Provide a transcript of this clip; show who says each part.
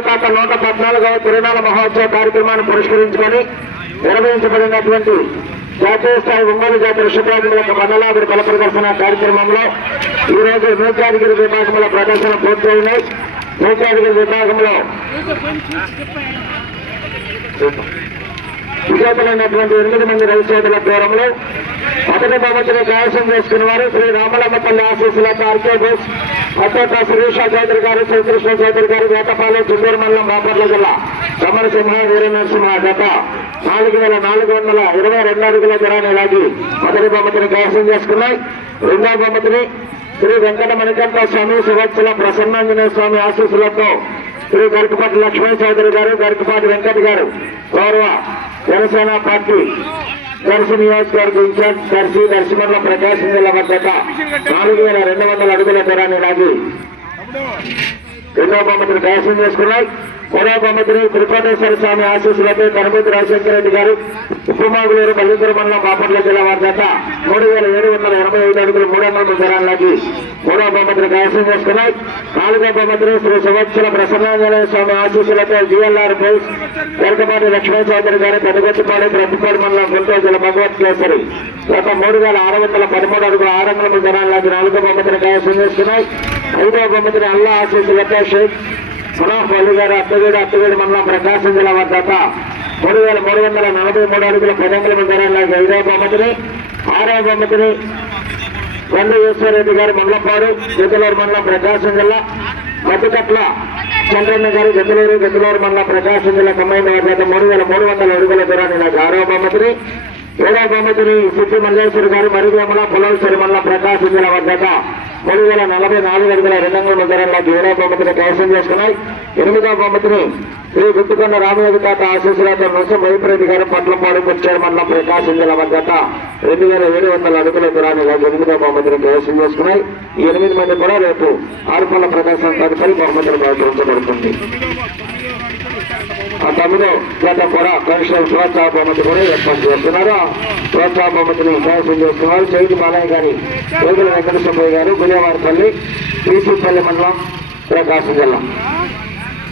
Speaker 1: తాత నూట పద్నాలుగవ తిరునాల మహోత్సవ కార్యక్రమాన్ని పురస్కరించుకొని నిర్వహించబడినటువంటి జాతీయ స్థాయి ఒంగోలు జాతర శుభాగముల యొక్క మండలాభిడి బల ప్రదర్శన కార్యక్రమంలో ఈరోజు రోజు నూచాదిగిరి విభాగంలో ప్రదర్శన పూర్తయినాయి. నూచాదిగిరి విభాగంలో విజేతలైనటువంటి ఎనిమిది మంది రైతుల దూరంలో అతని బహుమతిని కైవసం చేసుకున్న వారు శ్రీ రామలమ్మ తల్లి ఆశీస్సులతో ఆర్కే బోస్ అత్యంత శిరీష చౌదరి గారు శ్రీకృష్ణ చౌదరి గారు వేటపాలెం చుండూరు మండలం బాపట్ల జిల్లా సమరసింహ వీరనరసింహ గత నాలుగు వేల నాలుగు వందల ఇరవై రెండు అడుగుల దూరాన్ని లాగి మొదటి బొమ్మతిని కైవసం చేసుకున్నాయి. రెండవ బొమ్మతిని శ్రీ వెంకట మణికంఠ స్వామి సువత్సల ప్రసన్నాంజనేయ స్వామి ఆశీస్సులతో శ్రీ గరికపాటి లక్ష్మణ్ చౌదరి గారు గరికపాటి వెంకట గారు గౌరవ జనసేన పార్టీ దర్శి నియోజకవర్గ ఇన్ఛార్జ్ దర్శి దర్శిమల్ల ప్రకాశం జిల్లా మద్దత నాలుగు వేల రెండు వందల అడుగుల దూరాన్ని లాగి. రెండవ బహుమతిని కైవసం చేసుకున్నాయి. మూడవ బహుమతిని త్రికోటేశ్వర స్వామి ఆశీస్సులపై కనుమతి రాజశేఖర రెడ్డి గారు ఉప్పుమాగులూరు మల్లిపురం మండలం బాపట్ల జిల్లా వారి చేత మూడు వేల ఏడు వందల ఎనభై ఐదు అడుగులు మూడు వందల దూరాలకి మూడవ బహుమతిని కైవసం చేసుకున్నాయి. నాలుగవ బహుమతిని శ్రీ సువత్సల ప్రసన్నాంజనేయ స్వామి ఆశీస్సులతో జిఎల్ఆర్ బోస్ వెంకపాటి లక్ష్మణ చౌదరి గారు పెద్దగొట్టిపాడు ప్రభుత్వాడు మండలం గుంటూరు జిల్లా భగవత్ కేసరి గత మూడు వేల ఆరు వందల పదమూడు అడుగుల ఆరు వందల జనాలకి నాలుగో బొమ్మతిని కైవసం చేసుకున్నాయి. ఐదవ బహుమతిని అల్లా ఆశీస్సులతో షేక్ సునాఫ్ గారు అత్తగేడు అత్తగేడు మండలం ప్రకాశం జిల్లా వద్ద మూడు వేల మూడు వందల నలభై మూడు అడుగుల పదమూడు జనాలకి ఐదవ బహుమతిని ఆరవ బహుమతిని కొండ ఈశ్వరరెడ్డి గారు మండలపాడు గెద్దలూరు మండలం ప్రకాశం జిల్లా మధ్యకట్ల చంద్రన్న గారు గెద్దలూరు గెద్దలూరు మండలం ప్రకాశం జిల్లా కమ్మైన వద్ద మూడు వేల మూడు వందల అడుగుల దూరాన్ని ఆరవ బహుమతిని ఏడవ బహుమతిని సిద్ధి మల్లేశ్వరి గారు మరుగుమల పొలవసరి మండలం ప్రకాశం జిల్లా వద్ద మూడు వేల నలభై నాలుగు అడుగుల రెండు వందల ముప్పై రెండు జీవనా బహుమతిని కైవసం చేసుకున్నాయి ఎనిమిదవ బహుమతిని శ్రీ గుత్తుకొండ రామయోగి తాత ఆశీస్సులతో నృత్య వైపురెడ్డి గారు పట్లపాడు ముచ్చారు మండలం ప్రకాశం జిల్లా మధ్యత రెండు వేల ఏడు వందల అడుగుల దూరాన్ని ఎనిమిదవ బహుమతిని కైవసం చేసుకున్నాయి. ఈ ఎనిమిది మంది కూడా రేపు ఆరుపల్ల ప్రకాశం తదుపరి బహుమతిని బయటపడుతుంది ఆ తమ్ముడు గత కూడా కమిషనర్ ప్రోత్సాహ బహుమతి కూడా ఏర్పాటు చేస్తున్నారు ప్రోత్సాహ బహుమతిని కైవసం చేస్తున్నారు చైతి బాలయ్య గారి వేగుల వెంకటేశ్వరయ్య గారు గులేవారిపల్లి టీసీపల్లి మండలం ప్రకాశం జిల్లా.